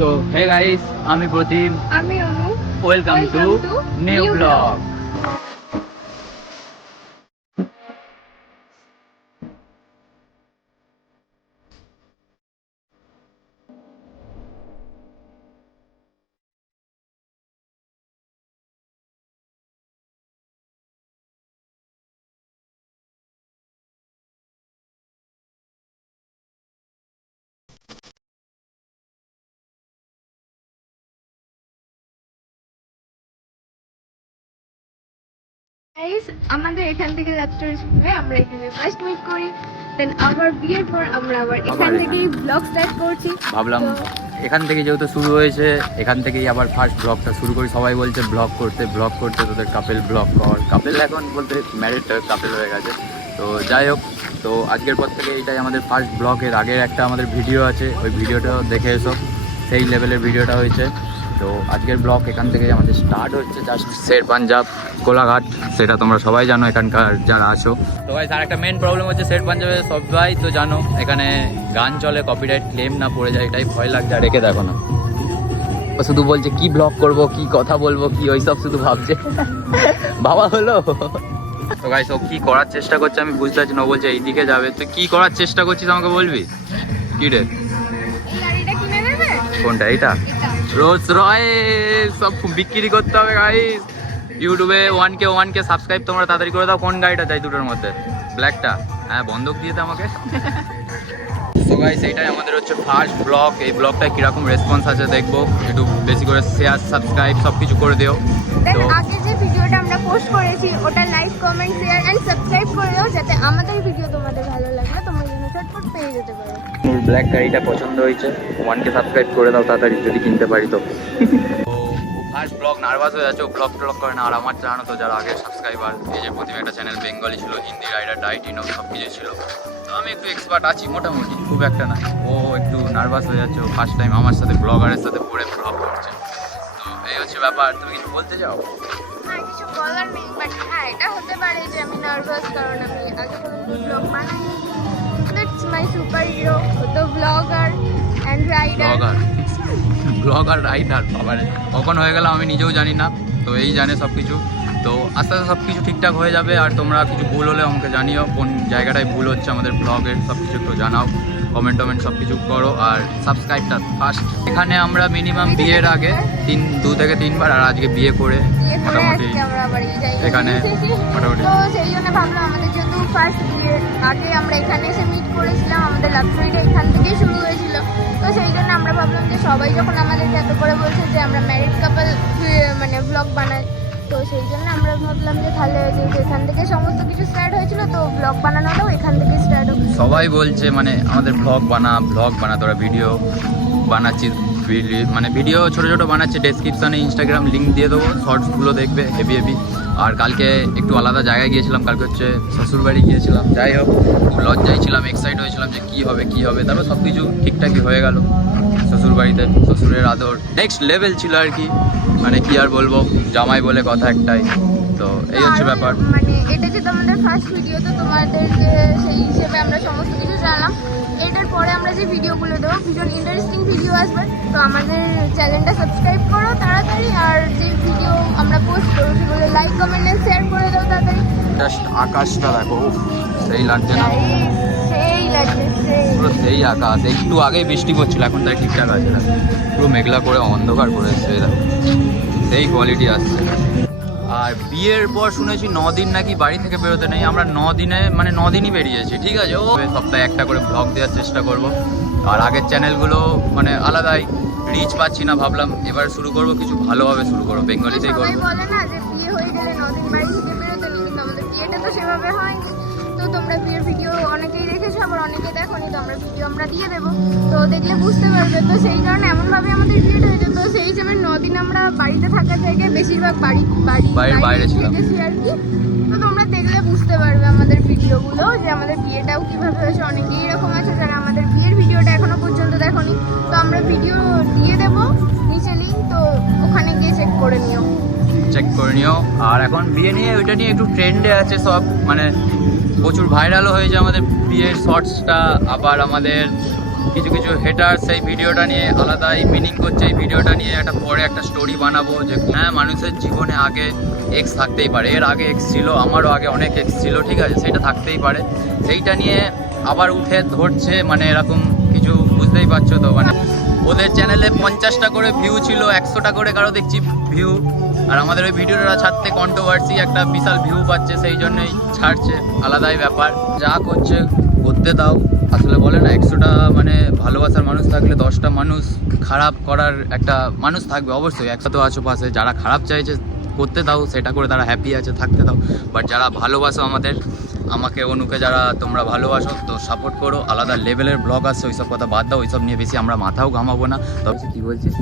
So hey guys, আমি প্রতিম, আমি Anu. Welcome to new blog. Guys, আমাদের এখান থেকে যাত্রা শুরু হয়, আমরা এখানে ফার্স্ট মিট করি, দেন আবার বিয়ের পর আমরা আবার এখান থেকেই ব্লগ স্টার্ট করছি। ভাবলাম তো এখান থেকে যেহেতু শুরু হয়েছে, এখান থেকেই আবার ফার্স্ট ব্লগটা শুরু করি। সবাই বলছে ব্লগ করতে তোদের কাপেল ব্লগ কর। কাপেল এখন বলতে ম্যারিড কাপেল হয়ে গেছে। তো যাই হোক, তো আজকের পর থেকে এটাই আমাদের ফার্স্ট ব্লগ। এর আগের একটা আমাদের ভিডিও আছে, ওই ভিডিওটাও দেখে এসো, সেই লেভেলের ভিডিওটা হয়েছে। তো আজকের ব্লগ এখান থেকে আমাদের স্টার্ট হচ্ছে, জাস্ট শের পাঞ্জাব কোলাঘাট, সেটা তোমরা সবাই জানো এখানকার যারা আছো। তো ভাই তার একটা মেন প্রবলেম হচ্ছে শের পাঞ্জাবে সবাই তো জানো এখানে গান চলে, কপিরাইট ক্লেম না পড়ে যায়, এটাই ভয় লাগছে। আর রেখে দেখো না, ও শুধু বলছে কি ব্লগ করব, কি কথা বলবো, কি ওইসব শুধু ভাবছে। বাবা হলো তো গাইস, ও কি করার চেষ্টা করছে আমি বুঝতে পারছি না। ও বলছে এইদিকে যাবে, তুই কি করার চেষ্টা করছিস আমাকে বলবি? কি রে? এই গাড়িটা কিনে নেবে? কোনটা? এইটা রোলস রয়েস, সব বিক্রি করতে হবে গাইস। ইউটিউবে 1K সাবস্ক্রাইব তোমরা তাড়াতাড়ি করে দাও। কোন গাড়িটা চাই দুটোর মধ্যে? ব্ল্যাকটা? হ্যাঁ, বন্ধক দিয়ে দাও আমাকে। তো গাইস, এইটাই আমাদের হচ্ছে ফার্স্ট ব্লগ। এই ব্লগটায় কিরকম রেসপন্স আছে দেখবো। একটু বেশি করে শেয়ার, সাবস্ক্রাইব সব কিছু করে দিও। দেন তো আগে যে ভিডিওটা আমরা পোস্ট করেছি ওটা like, comment, share and subscribe করে দাও, যাতে আমাদের ভিডিও তোমাদের ভালো লাগলে তোমরা যেন চটপট পেয়ে যেতে পারো। মোর ব্ল্যাক গাড়িটা পছন্দ হয়েছে। 1K সাবস্ক্রাইব করে দাও তাড়াতাড়ি, যদি কিনতে পারি তো। ফার্স্ট ব্লগ নার্ভাস হয়ে যাচ্ছে, ও ব্লগ করে না। আর আমার জানো তো যারা আগের সাবস্ক্রাইবার, এই যে প্রথমে একটা চ্যানেল বেঙ্গলি ছিল, হিন্দি রাইডার, ডাইটিনো সব কিছু ছিল। তো আমি একটু এক্সপার্ট আছি মোটামুটি, খুব একটা না। ও একটু নার্ভাস হয়ে যাচ্ছে, ও ফার্স্ট টাইম আমার সাথে ব্লগারের সাথে পড়ে ব্লগ করছে। তো এই হচ্ছে ব্যাপার। তুমি কিছু বলতে চাও? হ্যাঁ, কিছু বলার নেই, বাট হ্যাঁ এটা হতে পারে যে আমি নার্ভাস, কারণ আমি আগে কোনো ব্লগ বানাইনি। দ্যাটস মাই সুপার হিরো, তো blogger and rider. Blogger rider আবার কখন হয়ে গেলাম আমি নিজেও জানি না। তো এই জানে সব কিছু। তো আস্তে আস্তে সব কিছু ঠিকঠাক হয়ে যাবে। আর তোমরা কিছু ভুল হলে আমাকে জানিও, কোন জায়গাটায় ভুল হচ্ছে আমাদের ব্লগের, সব কিছু একটু জানাও। কমেন্ট সব কিছু করো। আর সাবস্ক্রাইবটা ফার্স্ট। এখানে আমরা মিনিমাম বিয়ের আগে 2 থেকে 3 বার, আর আজকে বিয়ে করে মোটামুটি এখানে মোটামুটি। তো সেই জন্য ভাবলাম আমাদের যেহেতু ফার্স্ট বিয়ের আগে আমরা এখানে এসে মিট করেছিলাম, আমাদের লাক্সারিটা এখান থেকেই শুরু হয়েছিল। তো সেই জন্য আমরা ভাবলাম যে সবাই যখন আমাদেরকে এত করে বলছে যে আমরা ম্যারিড কাপল মানে ব্লগ বানাই, তো সেই জন্য আমরা ভাবলাম যে তাহলে যেহেতু এখান থেকে সমস্ত কিছু স্টার্ট হয়েছিল, তো ব্লগ বানানোটাও এখান থেকে স্টার্ট হবে। সবাই বলছে মানে আমাদের ব্লগ বানা তোরা ভিডিও বানাচ্ছি, মানে ভিডিও ছোটো ছোটো বানাচ্ছে। ডেসক্রিপশানে ইনস্টাগ্রাম লিঙ্ক দিয়ে দেবো, শর্টসগুলো দেখবে হেভি। আর কালকে একটু আলাদা জায়গায় গিয়েছিলাম, কালকে হচ্ছে শ্বশুরবাড়ি গিয়েছিলাম। যাই হোক, খুব লজ্জায় ছিলাম, এক্সাইট হয়েছিলাম যে কী হবে। তারপর সব কিছু ঠিকঠাকই হয়ে গেল। শ্বশুরবাড়িতে শ্বশুরের আদর নেক্সট লেভেল ছিল আর কি। মানে কি আর বলবো, জামাই বলে কথা একটাই। তো এই হচ্ছে ব্যাপার। মানে এটা যে তোমাদের ফার্স্ট ভিডিও, তো তোমাদের যে সেই হিসেবে আমরা সমস্ত কিছু জানলাম। এটার পরে আমরা যে ভিডিওগুলো দেবো, ভীষণ ইন্টারেস্টিং ভিডিও আসবে। তো আমাদের চ্যানেলটা সাবস্ক্রাইব করো তাড়াতাড়ি, আর যে ভিডিও আমরা পোস্ট করবো সেগুলো লাইক, কমেন্ট এন্ড শেয়ার করে দাও তাড়াতাড়ি। জাস্ট আকাশটা দেখো, সেই লাগছে না? সেই লাগছে, পুরো সেই আকাশ। একটু আগেই বৃষ্টি পড়ছিল, এখন তাই ঠিকঠাক আছে না, পুরো মেঘলা করে অন্ধকার করে এসছে। সেই কোয়ালিটি আসছে। আর বিয়ের পর শুনেছি 9 দিন নাকি বাড়ি থেকে বেরোতে নেই। আমরা 9 দিনই বেরিয়েছি। ঠিক আছে, ও সপ্তাহে একটা করে ব্লগ দেওয়ার চেষ্টা করব। আর আগের চ্যানেলগুলো মানে আলাদাই রিচ পাচ্ছি না, ভাবলাম এবার শুরু করব, কিছু ভালোভাবে শুরু করবো, বেঙ্গলিতেই সবাই করবো। বলে না যে বিয়ে হয়ে গেলে 9 দিন বাড়ি থেকে বেরোতে নেই, কিন্তু আমাদের বিয়েটা তো সেভাবে হয়নি। তো তোমরা বিয়ের ভিডিও অনেকেই দেখেছো, আবার অনেকে দেখোনি। তো আমরা ভিডিও আমরা দিয়ে দেবো, তো দেখলে বুঝতে পারবে। তো সেই কারণে এমনভাবে আমাদের বিয়েটা হয়েছে। তো সেই হিসেবে 9 দিন আমরা বাড়িতে থাকার জায়গায় বেশিরভাগ বাইরে ছিলাম থেকেছি আর কি। তো তোমরা দেখলে বুঝতে পারবে আমাদের ভিডিওগুলো যে আমাদের বিয়েটাও কিভাবে হয়েছে। অনেকেই এরকম আছে যারা আমাদের বিয়ের ভিডিওটা এখনো পর্যন্ত দেখোনি। তো আমরা ভিডিও দিয়ে দেবো, নিচে লিঙ্ক, তো ওখানে গিয়ে চেক করে নিও। আর এখন বিয়ে নিয়ে ওইটা নিয়ে একটু ট্রেন্ডে আছে সব, মানে প্রচুর ভাইরালও হয়েছে আমাদের বিয়ের শর্টসটা। আবার আমাদের কিছু কিছু হেটার সেই ভিডিওটা নিয়ে আলাদাই মিনিং করছে। এই ভিডিওটা নিয়ে একটা পরে একটা স্টোরি বানাবো যে হ্যাঁ মানুষের জীবনে আগে এক্স থাকতেই পারে, এর আগে এক্স ছিল, আমারও আগে অনেক এক্স ছিল, ঠিক আছে, সেটা থাকতেই পারে। সেইটা নিয়ে আবার উঠে ধরছে, মানে এরকম কিছু বুঝতেই পারছো তো। মানে ওদের চ্যানেলে 50টা করে ভিউ ছিল, 100টা করে কারো দেখছি ভিউ, আর আমাদের ওই ভিডিওটা ছাড়তে কন্ট্রোভার্সি একটা বিশাল ভিউ পাচ্ছে, সেই জন্যই ছাড়ছে, আলাদাই ব্যাপার। যা করছে করতে দাও। আসলে বলে না 100টা মানে ভালোবাসার মানুষ থাকলে 10টা মানুষ খারাপ করার একটা মানুষ থাকবে অবশ্যই। 100 তো আছো পাশে, যারা খারাপ চাইছে করতে দাও, সেটা করে তারা হ্যাপি আছে, থাকতে দাও। বাট যারা ভালোবাসো আমাকে অনুকে যারা তোমরা ভালোবাসো, তো সাপোর্ট করো। আলাদা লেভেলের ব্লগ আসছে, ওইসব কথা বাদ দাও, ওইসব নিয়ে বেশি আমরা মাথাও ঘামাবো না। তবে কি বলছিস?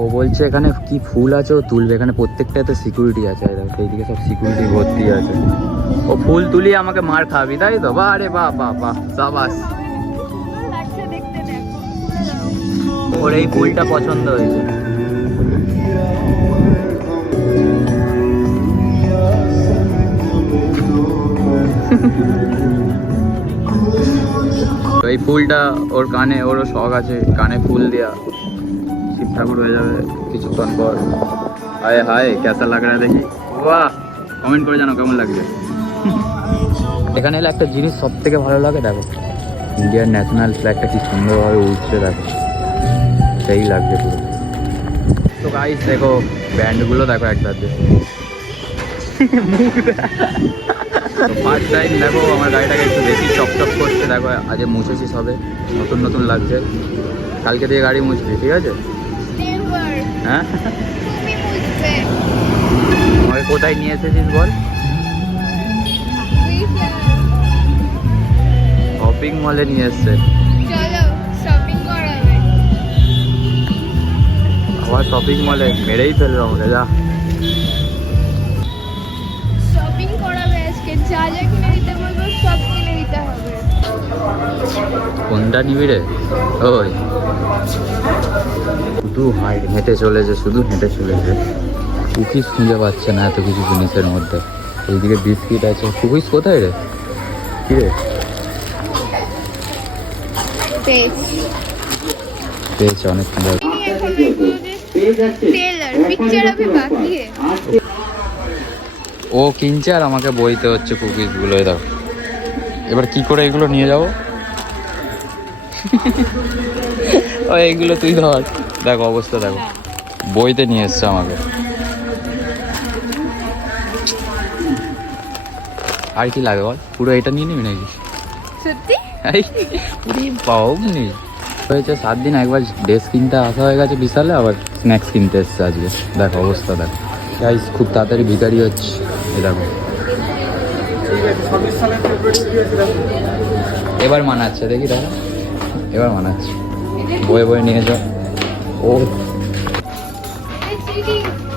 ও বলছে এখানে কি ফুল আছে ও তুলবে, এখানে প্রত্যেকটাতে সিকিউরিটি আছে, সেইদিকে সব সিকিউরিটি ভর্তি আছে। ও ফুল তুলি আমাকে মার খাবি তাই তো? বাহ রে বাহ বাহ বাহ, সাবাস। ওর এই ফুলটা পছন্দ হয়েছে। তো এই ফুলটা ওর কানে, ওরও শখ আছে কানে ফুল দেওয়া, শিব ঠাকুর হয়ে যাবে কিছুক্ষণ পর। হায় হায় কেসা লাগ রা দেখি। বাহ, কমেন্ট করে জানো কেমন লাগছে। এখানে এলে একটা জিনিস সব থেকে ভালো লাগে, দেখো ইন্ডিয়ার ন্যাশনাল ফ্ল্যাগটা কি সুন্দরভাবে উঠছে, দেখো সেই লাগছে পুরো। তো গাইস দেখো ব্যান্ডগুলো দেখো একসাথে। ফার্স্ট টাইম দেখো আমার গাড়িটাকে একটু বেশি চকচক করছে, দেখো আজ মুছেছি সবে, নতুন নতুন লাগছে। কালকে দিয়ে গাড়ি মুছবি, ঠিক আছে? হ্যাঁ, আমাকে কোথায় নিয়ে এসেছিস বল? শপিং মলে নিয়ে এসছে। আবার শপিং মলে মেরেই ফেলবে আমাকে, যা শপিং করাবে আজকে, যা যা কিনে দিতে বলবো সব কিনে দিতে হবে। কোনটা নিবি রে? ওই শুধু হেঁটে চলেছে, শুধু হেঁটে চলেছে। কুকিজ খুঁজে পাচ্ছে না এত কিছু জিনিসের মধ্যে। এইদিকে বিস্কিট আছে, কুকিজ কোথায় রে? কি রে? পেয়েছে অনেক সুন্দর। ও কিনছে আর আমাকে বইতে হচ্ছে কুকিজগুলো। দাও এবার কি করে এগুলো নিয়ে যাবো? ও এইগুলো তুই ধর, দেখো অবস্থা দেখো, বইতে নিয়ে এসছে আমাকে। আর কি লাগে বল? পুরো এটা নিয়ে নিবি নাকি? সত্যি পাও নেই হয়েছে 7 দিন একবার ড্রেস কিনতে আসা হয়ে গেছে বিশালে, আবার স্ন্যাক্স কিনতে এসছে আজকে। দেখো অবস্থা দেখো গাইস, খুব তাড়াতাড়ি ভিখারি হচ্ছে। এই দেখো এবার মানাচ্ছে, দেখি দেখো এবার মানাচ্ছে। বয়ে বয়ে নিয়ে যাও। ও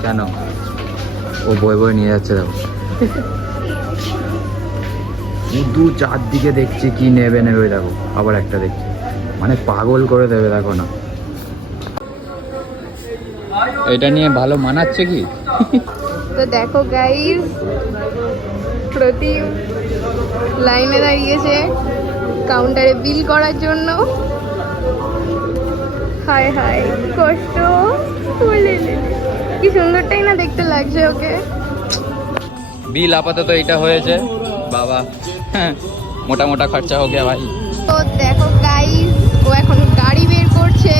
কেন ও বয়ে বয়ে নিয়ে যাচ্ছে? দেখো দু চারদিকে দেখছি কি নেবে নেবে, দেখো আবার একটা দেখছি, মানে পাগল করে দেবে। দেখো না এটা নিয়ে ভালো মানাচ্ছে কি? তো দেখো গাইস, প্রতি লাইনে দাঁড়িয়েছে কাউন্টারে বিল করার জন্য। হায় হায় কষ্ট, কি সুন্দরটাই না দেখতে লাগছে ওকে। বিল আপাতত এটা হয়েছে বাবা, মোটা মোটা খরচা হো গিয়া ভাই। তো দেখো গাইস, ও এখন গাড়ি বের করছে।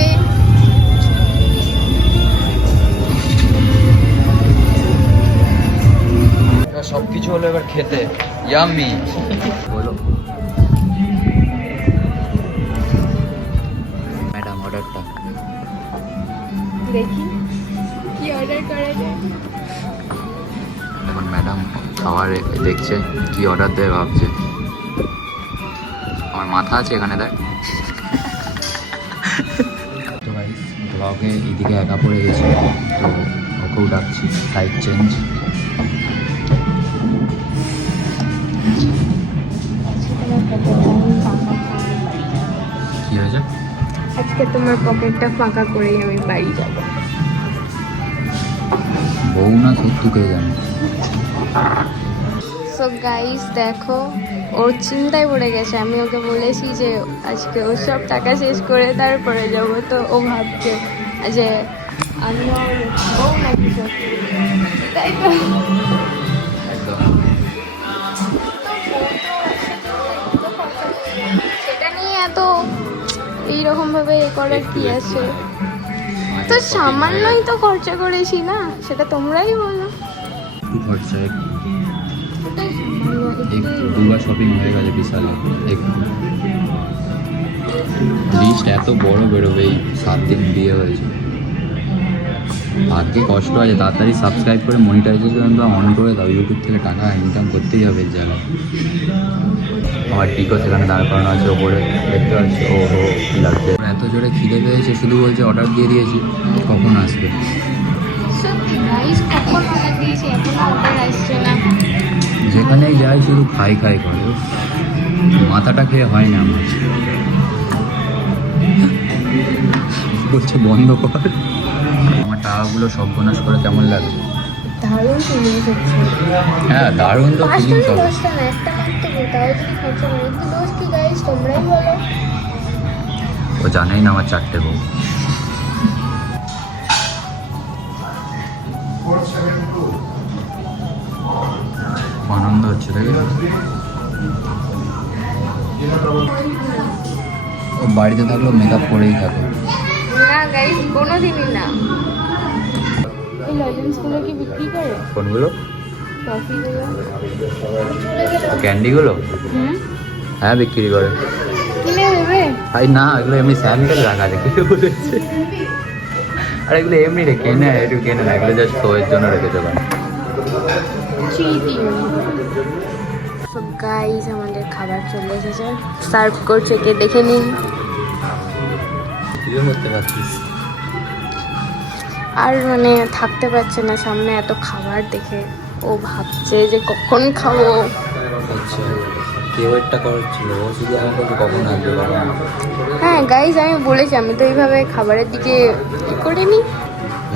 সবকিছু হলো এবার খেতে, ইয়াম্মি। বলো ম্যাডাম অর্ডারটা দেখি কি অর্ডার করা যায়। এখন ম্যাডাম খাবার দেখছে কি অর্ডার দেবে ভাবছে। আমার মাথা আছে এখানে, দেখ। তো ভাই ব্লগে এদিকে একা পড়ে গেছি, তো ওকেও ডাকছি, সাইড চেঞ্জ। কি হয়েছে? আজকে তোমার পকেটটা ফাঁকা করেই আমি বাড়ি যাব। বউ না সত্যি কে জানে। সো গাইস দেখো, ও ও চিন্তায় পড়ে গেছে। আমি ওকে বলেছি যে আজকে ওর সব টাকা শেষ করে তারপরে যাব। তো ও ভাবছে যে আমি ওর বউ নাকি সত্যি, তাই তো। সেটা নিয়ে এত এইরকম ভাবে এ করার কি আছে? তো সামান্যই তো খরচা করেছি না, সেটা তোমরাই বলো। একটু খরচা, ওটাই সামান্য, একটু দুবার শপিং হয়ে গেছে বিশালে। একটু লিস্ট এত বড় বেরোবে, এই 7 দিন বিয়ে হয়েছে। আজকে কষ্ট আছে, তাড়াতাড়ি সাবস্ক্রাইব করে মনিটাইজেশনটা অন করে দাও। ইউটিউব থেকে টাকা ইনকাম করতেই হবে এর জায়গায়। আমার টিকো সেখানে দাঁড় করানো আছে ওপরে, দেখতে পাচ্ছি। ও হো কী লাগছে, এত জোরে খিদে পেয়েছে, শুধু বলছে অর্ডার দিয়ে দিয়েছি, কখন আসবে। সত্যি গাইস, কখন অর্ডার দিয়েছি এখনো অর্ডার আসছে না। যেখানেই যাই শুধু খাই খাই করে, মাথাটা খেয়ে হয় না আমার। বলছে বন্ধ কর। আমার টাকাগুলো সব বোনাস করে কেমন লাগছে? দারুণ ফিলিংস হচ্ছে। হ্যাঁ দারুণ তো 5টা ফিলিংস না হবে। 10টা না, একটা মাত্র গো, তাও যদি খরচা করে কি দোষ কি গাইস, তোমরাই বলো। ও জানেই না আমার 4টে বউ। আনন্দ হচ্ছে দেখে। ও বাড়িতে থাকলেও মেকআপ করেই থাকে। না গাইস, কোনোদিনই না। এই লজেন্সগুলো কি বিক্রি করে? কোনগুলো? টফিগুলো? ক্যান্ডিগুলো? হুম, হ্যাঁ বিক্রি করে। কিনে দেবে? ভাই না, এগুলো এমনি স্যাম্পেল রাখা আছে, কে বলেছে? আর এগুলো এমনি রে কেনে, একটু কেনে না, এগুলো জাস্ট শোয়ের জন্য রেখেছে ভাই। সো গাইস, আমাদের খাবার চলে এসেছে, সার্ভ করছে, কে দেখে নিন। তুইও করতে পারছিস। আর মানে থাকতে পারছে না সামনে এত খাবার দেখে। ও ভাবছে যে কখন খাবো। আচ্ছা, কে ওয়েটটা করাচ্ছিল? ও শুধু আমাকে বলছে কখন আসবে বাবা। হ্যাঁ গাইস, আমি বলেছি আমি তো এইভাবে খাবারের দিকে ই করিনি।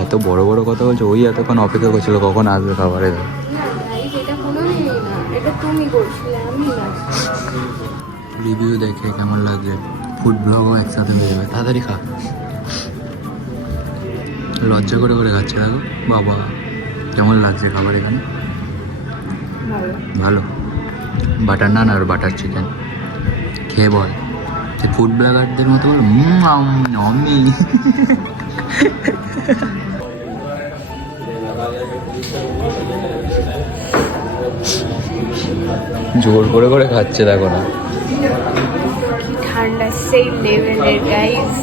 এত বড় বড় কথা বলছে, ওই এতক্ষণ অপেক্ষা করছিল কখন আসবে খাবারে। না গাইস, এটা কোনোদিনই না, এটা তুমি করছিলে, আমি না। রিভিউ দেখে কেমন লাগছে, ফুড ব্লগও একসাথে হয়ে যাবে। তাড়াতাড়ি খা। লজ্জা করে করে খাচ্ছে, দেখো বাবা। কেমন লাগছে খাবার এখানে? ভালো। ভালো। বাটার নান আর বাটার চিকেন খেয়ে বল, তুই ফুড ব্লগারদের মতো বল। আমি জোর করে করে খাচ্ছে, দেখো না। কি ঠান্ডা, সেই লেভেলের গাইস।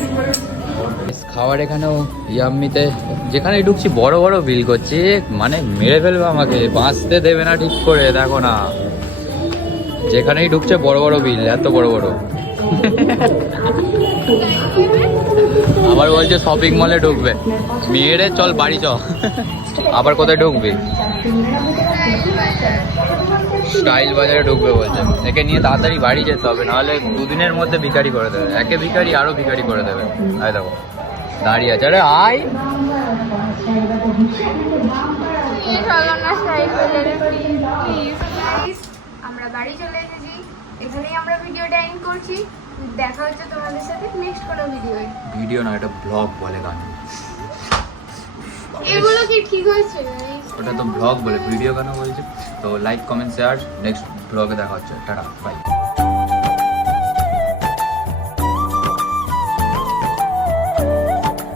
খাবার এখানেও ইয়াম্মিতে যেখানেই ঢুকছি বড় বড় বিল করছে, মানে মেরে ফেলবে আমাকে, বাঁচতে দেবে না ঠিক করে, দেখো না। যেখানেই ঢুকছে বড় বড় বিল, এত বড় বড়। আবার বলছে শপিং মলে ঢুকবে, মেয়েরে চল বাড়ি চ। আবার কোথায় ঢুকবি? স্টাইল বাজারে ঢুকবে বলছে। একে নিয়ে তাড়াতাড়ি বাড়ি যেতে হবে, নাহলে 2 দিনের মধ্যে ভিখারি করে দেবে। একে ভিখারি আরো ভিখারি করে দেবে। আয় দেখো দাঁড়িয়ে আছে, আরে আয়। আমরা বাড়ি চলে এসেছি, এখানেই আমরা ভিডিওটা এন্ড করছি। দেখা হচ্ছে তোমাদের সাথে নেক্সট কোনো ভিডিও না, এটা ব্লগ বলে গান। এগুলো কি ঠিক হয়েছে? ওটা তো ব্লগ বলে, ভিডিও কেন বলছে? তো লাইক কমেন্ট শেয়ার, নেক্সট ব্লগে দেখা হচ্ছে। Tata bye.